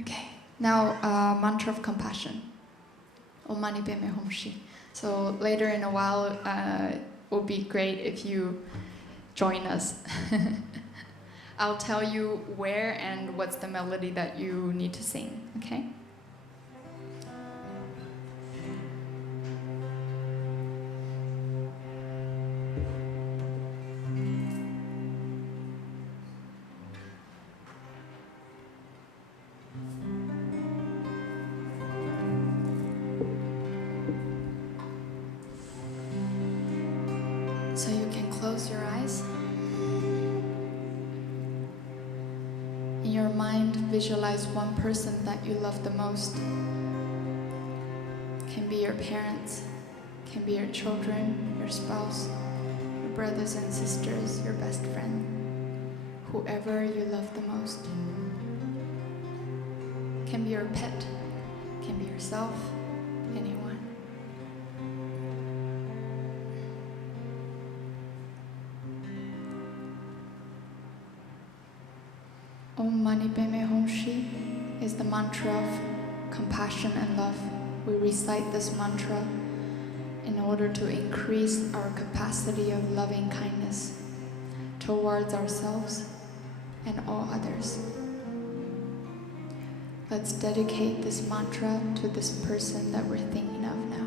Okay, now mantra of compassion. Om Mani Padme Hum. So later in a while, it will be great if you join us. I'll tell you where and what's the melody that you need to sing, okay? So you can close your eyes. In your mind, visualize one person that you love the most. Can be your parents, can be your children, your spouse, your brothers and sisters, your best friend, whoever you love the most. Can be your pet, can be yourself, anyone. Om Mani Padme Hum is the mantra of compassion and love. We recite this mantra in order to increase our capacity of loving kindness towards ourselves and all others. Let's dedicate this mantra to this person that we're thinking of now.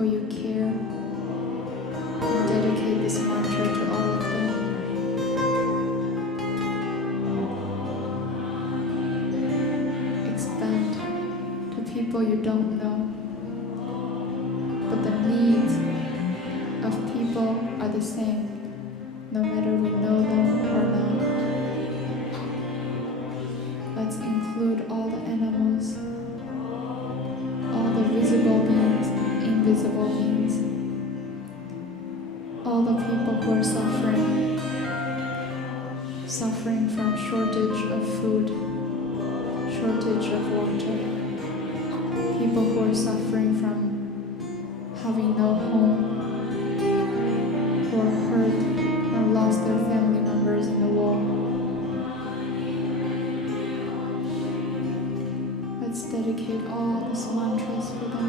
people you care. And dedicate this mantra to all of them. Expand to people you don't know. But the needs of people are the same, no matter we know them or not. Let's include all the animals, all the visible beings, invisible beings, all the people who are suffering from shortage of food, shortage of water, people who are suffering from having no home, who are hurt or lost their family members in the war. Let's dedicate all these mantras for them.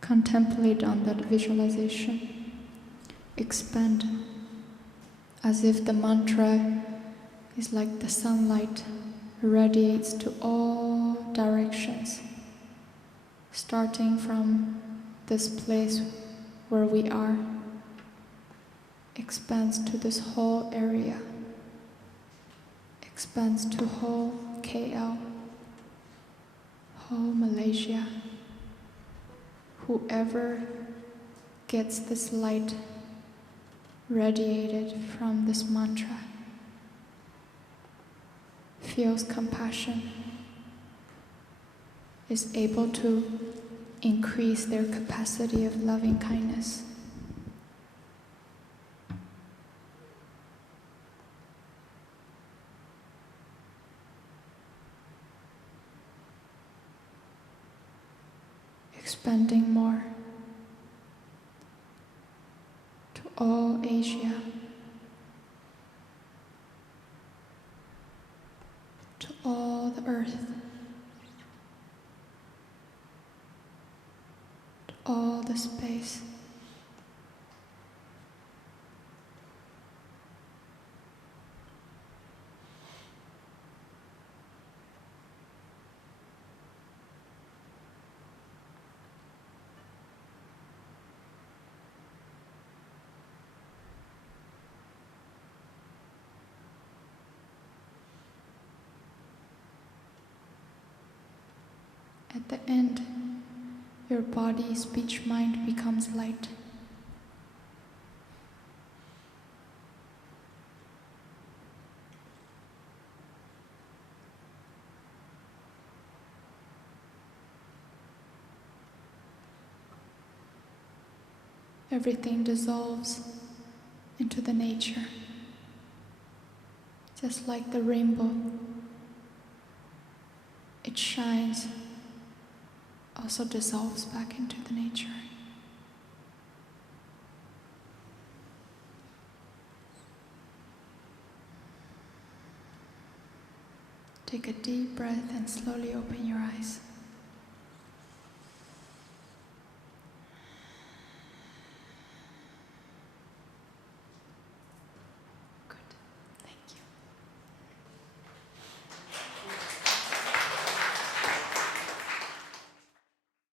Contemplate on that visualization. Expand as if the mantra is like the sunlight, radiates to all directions, starting from this place where we are, expands to this whole area, expands to whole KL, whole Malaysia. Whoever gets this light radiated from this mantra feels compassion, is able to increase their capacity of loving kindness. Expanding more to all Asia, to all the earth, to all the space. At the end, your body, speech, mind becomes light. everything dissolves into the nature, just like the rainbow. It shines, also dissolves back into the nature. Take a deep breath and slowly open your eyes.